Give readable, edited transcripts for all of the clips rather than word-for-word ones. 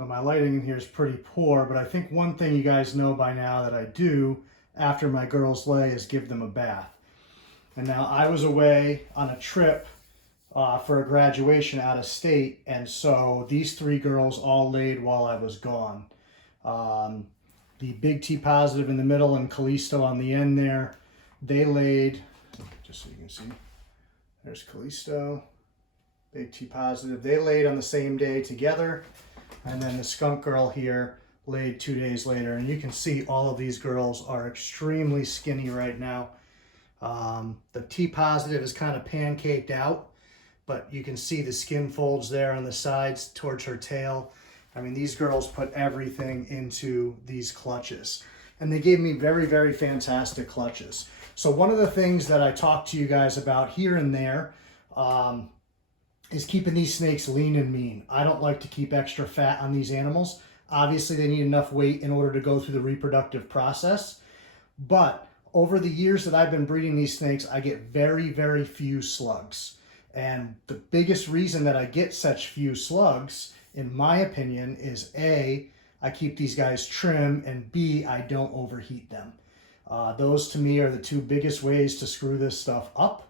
So my lighting in here is pretty poor, but I think one thing you guys know by now that I do after my girls lay is give them a bath. And now I was away on a trip for a graduation out of state, and so these three girls all laid while I was gone. The big T positive in the middle and Callisto on the end there, they laid, just so you can see, there's Callisto, big T positive. They laid on the same day together, and then the skunk girl here laid 2 days later. And you can see all of these girls are extremely skinny right now. The T positive is kind of pancaked out, but you can see the skin folds there on the sides towards her tail. I mean, these girls put everything into these clutches, and they gave me very, very fantastic clutches. So one of the things that I talked to you guys about here and there is keeping these snakes lean and mean. I don't like to keep extra fat on these animals. Obviously, they need enough weight in order to go through the reproductive process. But over the years that I've been breeding these snakes, I get very, very few slugs. And the biggest reason that I get such few slugs, in my opinion, is A, I keep these guys trim, and B, I don't overheat them. Those to me are the two biggest ways to screw this stuff up.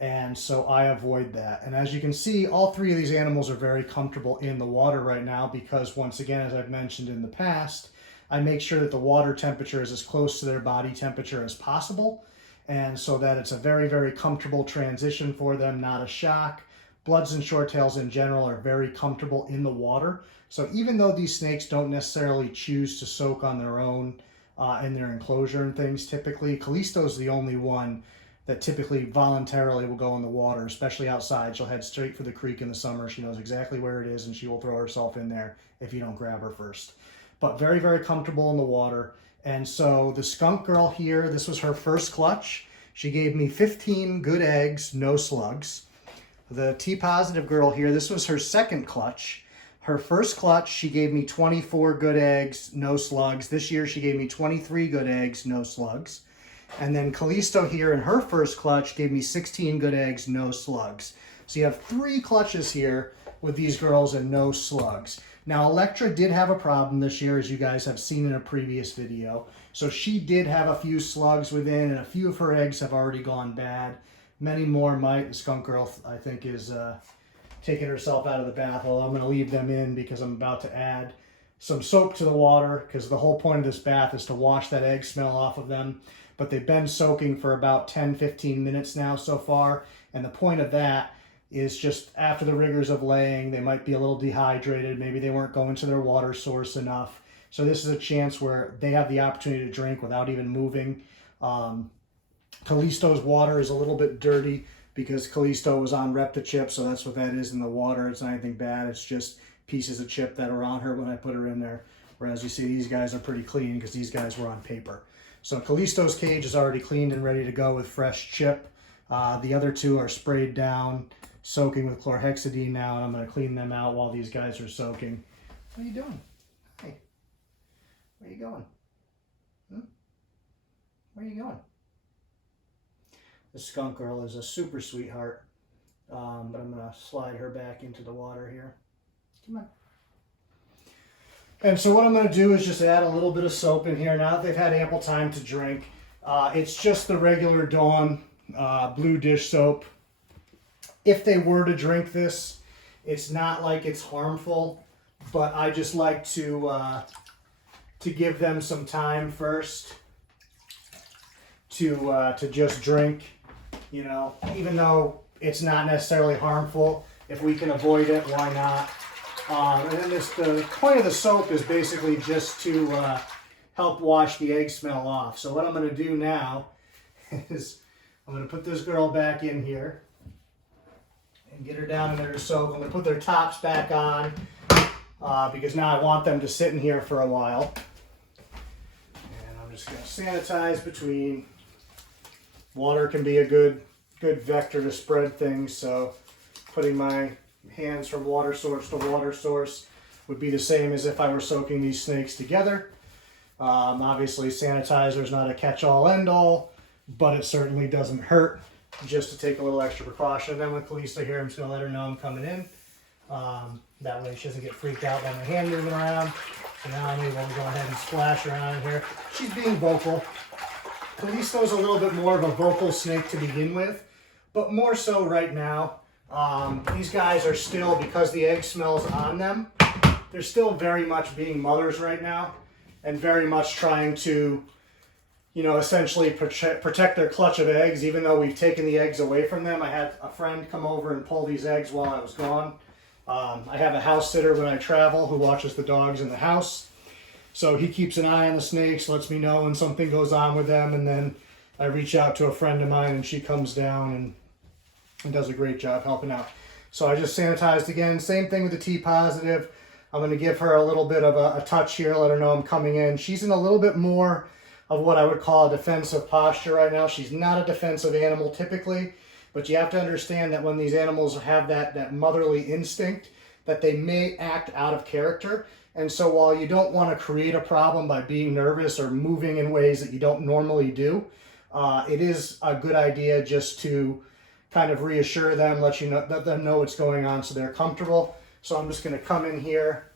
And so I avoid that. And as you can see, all three of these animals are very comfortable in the water right now because, once again, as I've mentioned in the past, I make sure that the water temperature is as close to their body temperature as possible. And so that it's a very, very comfortable transition for them, not a shock. Bloods and short tails in general are very comfortable in the water. So even though these snakes don't necessarily choose to soak on their own in their enclosure and things, typically, Callisto's the only one that typically voluntarily will go in the water, especially outside. She'll head straight for the creek in the summer. She knows exactly where it is, and she will throw herself in there if you don't grab her first. But very, very comfortable in the water. And so the skunk girl here, this was her first clutch. She gave me 15 good eggs, no slugs. The T positive girl here, this was her second clutch. Her first clutch, she gave me 24 good eggs, no slugs. This year she gave me 23 good eggs, no slugs. And then Callisto here in her first clutch gave me 16 good eggs, no slugs. So you have 3 clutches here with these girls and no slugs. Now, Electra did have a problem this year, as you guys have seen in a previous video. So she did have a few slugs within, and a few of her eggs have already gone bad. Many more might. The skunk girl, I think, is taking herself out of the bath. Well, I'm going to leave them in because I'm about to add some soap to the water, because the whole point of this bath is to wash that egg smell off of them. But they've been soaking for about 10-15 minutes now so far, and the point of that is just after the rigors of laying, they might be a little dehydrated. Maybe they weren't going to their water source enough. So this is a chance where they have the opportunity to drink without even moving. Callisto's water is a little bit dirty because Callisto was on Reptichip, so that's what that is in the water. It's not anything bad. It's just pieces of chip that are on her when I put her in there. Whereas you see these guys are pretty clean because these guys were on paper. So Callisto's cage is already cleaned and ready to go with fresh chip. The other two are sprayed down, soaking with chlorhexidine now, and I'm going to clean them out while these guys are soaking. What are you doing? Hey, where are you going? Where are you going? The skunk girl is a super sweetheart, but I'm going to slide her back into the water here. Come on. And so what I'm going to do is just add a little bit of soap in here. Now that they've had ample time to drink, it's just the regular Dawn blue dish soap. If they were to drink this, it's not like it's harmful, but I just like to give them some time first to just drink. You know, even though it's not necessarily harmful, if we can avoid it, why not? And then the point of the soap is basically just to help wash the egg smell off. So what I'm going to do now is I'm going to put this girl back in here and get her down in there to soak. I'm going to put their tops back on because now I want them to sit in here for a while. And I'm just going to sanitize between. Water can be a good vector to spread things, so putting my hands from water source to water source would be the same as if I were soaking these snakes together. Obviously, sanitizer is not a catch-all, end-all, but it certainly doesn't hurt just to take a little extra precaution. And then with Callisto here, I'm just going to let her know I'm coming in. That way she doesn't get freaked out by my hand moving around. So now I'm able to go ahead and splash around in here. She's being vocal. Callisto's a little bit more of a vocal snake to begin with, but more so right now. These guys are still, because the egg smells on them, they're still very much being mothers right now and very much trying to, you know, essentially protect their clutch of eggs, even though we've taken the eggs away from them. I had a friend come over and pull these eggs while I was gone. I have a house sitter when I travel who watches the dogs in the house. So he keeps an eye on the snakes, lets me know when something goes on with them, and then I reach out to a friend of mine and she comes down and does a great job helping out. So I just sanitized again. Same thing with the T positive. I'm going to give her a little bit of a touch here, let her know I'm coming in. She's in a little bit more of what I would call a defensive posture right now. She's not a defensive animal typically, but you have to understand that when these animals have that motherly instinct, that they may act out of character. And so while you don't want to create a problem by being nervous or moving in ways that you don't normally do, it is a good idea just to kind of reassure them, let them know what's going on so they're comfortable. So I'm just going to come in here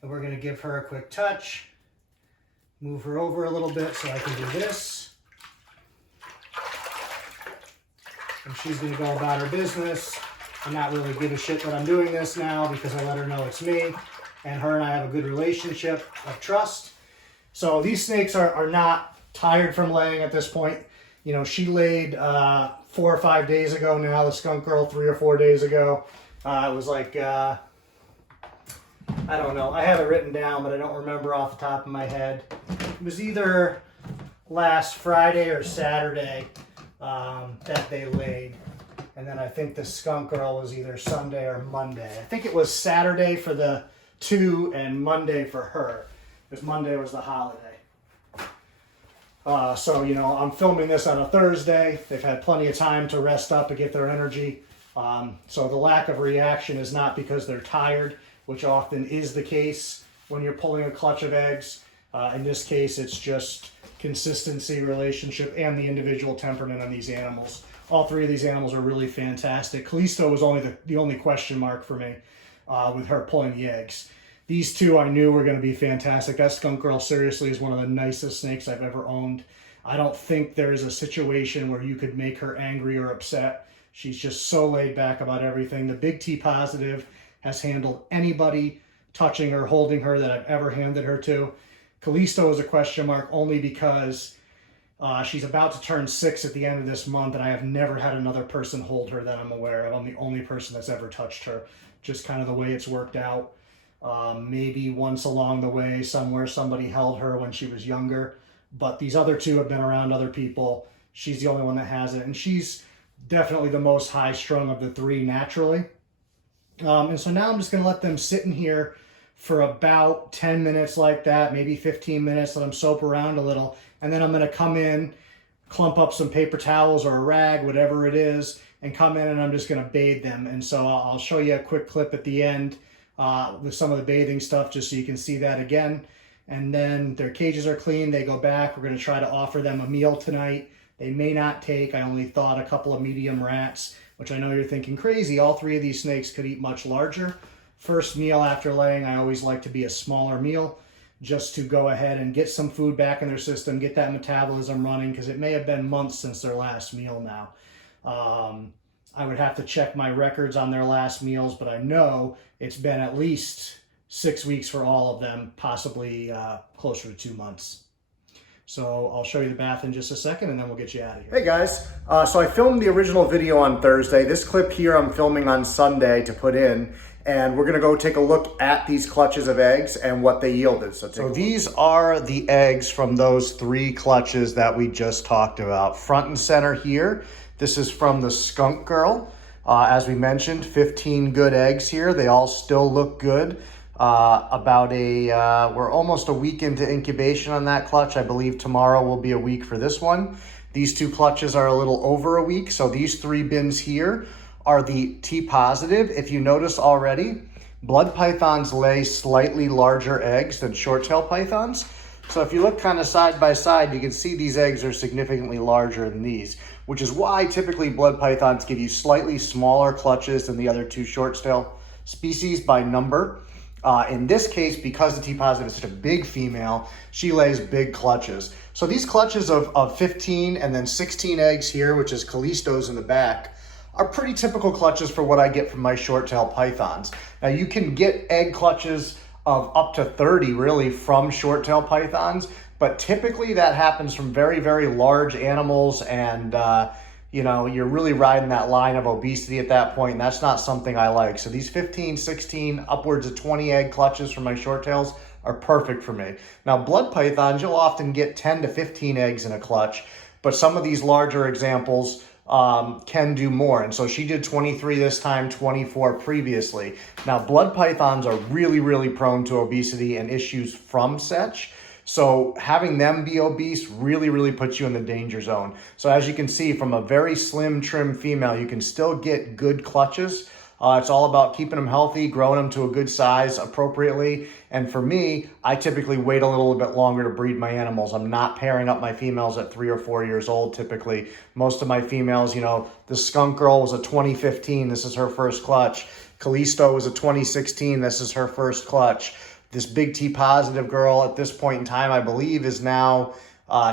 and we're going to give her a quick touch, move her over a little bit so I can do this. And she's going to go about her business and not really give a shit that I'm doing this now because I let her know it's me. And her and I have a good relationship of trust. So these snakes are not tired from laying at this point. You know, she laid 4 or 5 days ago now. The skunk girl 3 or 4 days ago. It was like, I don't know. I have it written down, but I don't remember off the top of my head. It was either last Friday or Saturday that they laid. And then I think the skunk girl was either Sunday or Monday. I think it was Saturday for the 2 and Monday for her, because Monday was the holiday. So, you know, I'm filming this on a Thursday. They've had plenty of time to rest up and get their energy. So the lack of reaction is not because they're tired, which often is the case when you're pulling a clutch of eggs. In this case, it's just consistency, relationship, and the individual temperament on these animals. All 3 of these animals are really fantastic. Callisto was the only question mark for me. With her pulling the eggs. These 2 I knew were going to be fantastic. That skunk girl seriously is one of the nicest snakes I've ever owned. I don't think there is a situation where you could make her angry or upset. She's just so laid back about everything. The big T positive has handled anybody touching her, holding her that I've ever handed her to. Callisto is a question mark only because she's about to turn 6 at the end of this month, and I have never had another person hold her that I'm aware of. I'm the only person that's ever touched her. Just kind of the way it's worked out. Maybe once along the way somewhere somebody held her when she was younger, but these other 2 have been around other people. She's the only one that has it, and she's definitely the most high-strung of the 3 naturally. And so now I'm just going to let them sit in here for about 10 minutes like that, maybe 15 minutes, let them soap around a little, and then I'm going to come in, clump up some paper towels or a rag, whatever it is, and come in and I'm just going to bathe them. And so I'll show you a quick clip at the end with some of the bathing stuff just so you can see that again. And then their cages are clean. They go back. We're going to try to offer them a meal tonight. They may not take. I only thought a couple of medium rats, which I know you're thinking crazy. All 3 of these snakes could eat much larger. First meal after laying, I always like to be a smaller meal just to go ahead and get some food back in their system, get that metabolism running, because it may have been months since their last meal now. I would have to check my records on their last meals, but I know it's been at least 6 weeks for all of them, possibly closer to 2 months. So I'll show you the bath in just a second and then we'll get you out of here. Hey guys, so I filmed the original video on Thursday. This clip here I'm filming on Sunday to put in, and we're gonna go take a look at these clutches of eggs and what they yielded. So these are the eggs from those 3 clutches that we just talked about. Front and center here. This is from the skunk girl. As we mentioned, 15 good eggs here. They all still look good. We're almost a week into incubation on that clutch. I believe tomorrow will be a week for this one. These 2 clutches are a little over a week. So these 3 bins here are the T positive. If you notice already, blood pythons lay slightly larger eggs than short-tailed pythons. So if you look kind of side by side, you can see these eggs are significantly larger than these, which is why typically blood pythons give you slightly smaller clutches than the other 2 short-tailed species by number. In this case, because the T-positive is such a big female, she lays big clutches. So these clutches of 15 and then 16 eggs here, which is Callistos in the back, are pretty typical clutches for what I get from my short-tailed pythons. Now you can get egg clutches of up to 30 really from short-tailed pythons, but typically that happens from very, very large animals, and you know, you're really riding that line of obesity at that point, and that's not something I like. So these 15, 16, upwards of 20 egg clutches from my short-tails are perfect for me. Now blood pythons, you'll often get 10 to 15 eggs in a clutch, but some of these larger examples can do more. And so she did 23 this time, 24 previously. Now blood pythons are really, really prone to obesity and issues from setch. So having them be obese really, really puts you in the danger zone. So as you can see, from a very slim, trim female, you can still get good clutches. It's all about keeping them healthy, growing them to a good size appropriately. And for me, I typically wait a little bit longer to breed my animals. I'm not pairing up my females at 3 or 4 years old typically. Most of my females, you know, the skunk girl was a 2015. This is her first clutch. Callisto was a 2016. This is her first clutch. This big T-positive girl at this point in time, I believe, is now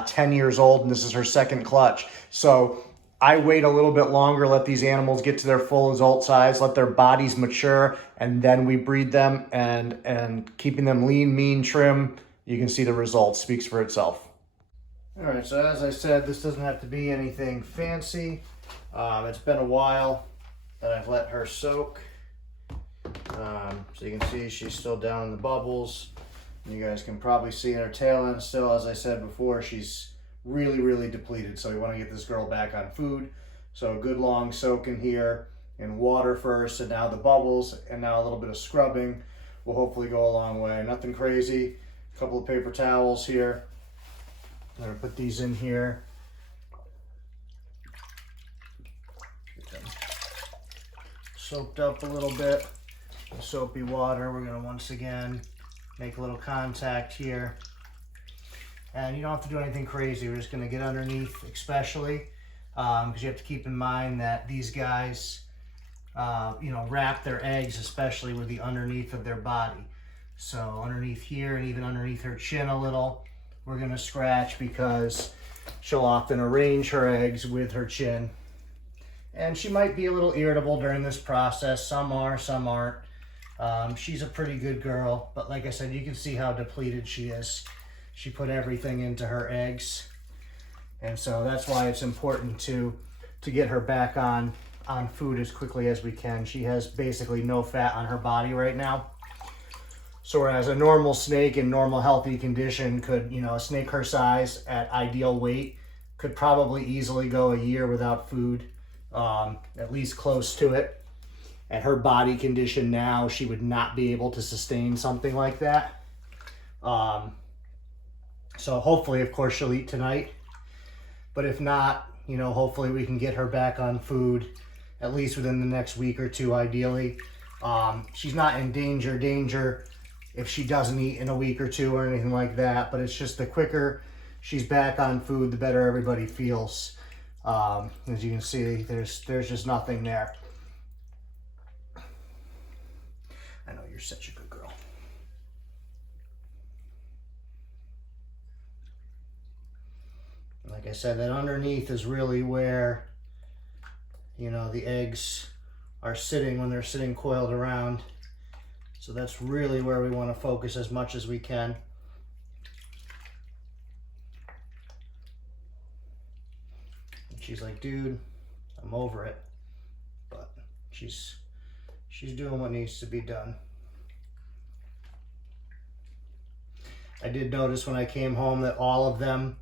10 years old, and this is her second clutch. So I wait a little bit longer, let these animals get to their full adult size, let their bodies mature, and then we breed them, and keeping them lean, mean, trim, you can see the results, speaks for itself. All right, so as I said, this doesn't have to be anything fancy. It's been a while that I've let her soak. So you can see she's still down in the bubbles. You guys can probably see in her tail end still, as I said before, she's really, really depleted. So we want to get this girl back on food. So a good long soak in here in water first, and now the bubbles, and now a little bit of scrubbing will hopefully go a long way. Nothing crazy. A couple of paper towels here. I'm going to put these in here. Get them soaked up a little bit. Soapy water. We're going to once again make a little contact here, and you don't have to do anything crazy. We're just going to get underneath, especially because you have to keep in mind that these guys you know, wrap their eggs especially with the underneath of their body. So underneath here, and even underneath her chin a little, we're going to scratch, because she'll often arrange her eggs with her chin, and she might be a little irritable during this process. Some are, some aren't. She's a pretty good girl, but like I said, you can see how depleted she is. She put everything into her eggs, and so that's why it's important to get her back on food as quickly as we can. She has basically no fat on her body right now. So whereas a normal snake in normal healthy condition could, you know, a snake her size at ideal weight could probably easily go a year without food, at least close to it. At her body condition now, she would not be able to sustain something like that. So hopefully, of course, she'll eat tonight. But if not, you know, hopefully we can get her back on food at least within the next week or two, ideally. She's not in danger if she doesn't eat in a week or two or anything like that. But it's just the quicker she's back on food, the better everybody feels. As you can see, there's just nothing there. I know you're such a good girl. Like I said, that underneath is really where, you know, the eggs are sitting when they're sitting coiled around. So that's really where we want to focus as much as we can. And she's like, dude, I'm over it. But she's doing what needs to be done. I did notice when I came home that all of them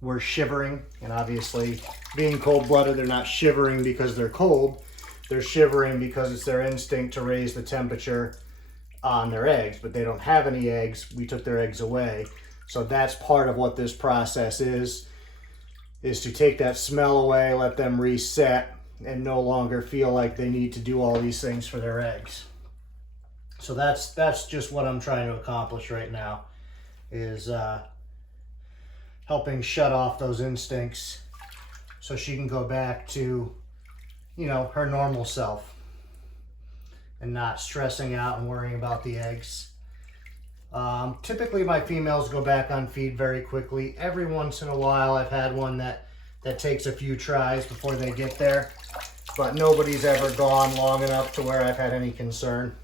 were shivering, and obviously being cold-blooded, they're not shivering because they're cold. They're shivering because it's their instinct to raise the temperature on their eggs, but they don't have any eggs. We took their eggs away. So that's part of what this process is to take that smell away, let them reset, and no longer feel like they need to do all these things for their eggs. So that's just what I'm trying to accomplish right now, is helping shut off those instincts so she can go back to, you know, her normal self. and not stressing out and worrying about the eggs. Typically my females go back on feed very quickly. Every once in a while I've had one that takes a few tries before they get there, but nobody's ever gone long enough to where I've had any concern.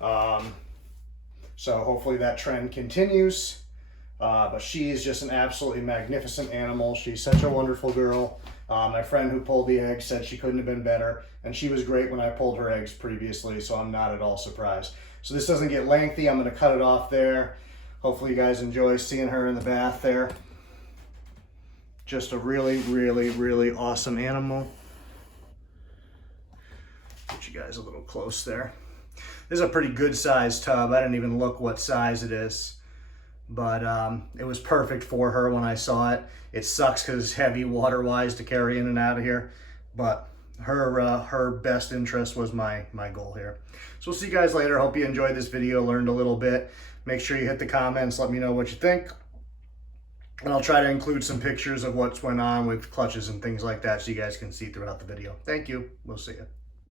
So hopefully that trend continues. But she is just an absolutely magnificent animal. She's such a wonderful girl. My friend who pulled the eggs said she couldn't have been better, and she was great when I pulled her eggs previously, so I'm not at all surprised. So this doesn't get lengthy. I'm going to cut it off there. Hopefully you guys enjoy seeing her in the bath there. Just a really, really, really awesome animal. Get you guys a little close there. This is a pretty good sized tub. I didn't even look what size it is, but it was perfect for her when I saw it. It sucks because it's heavy water-wise to carry in and out of here, but her best interest was my goal here. So we'll see you guys later. Hope you enjoyed this video, learned a little bit. Make sure you hit the comments, let me know what you think. And I'll try to include some pictures of what's went on with clutches and things like that so you guys can see throughout the video. Thank you. We'll see you.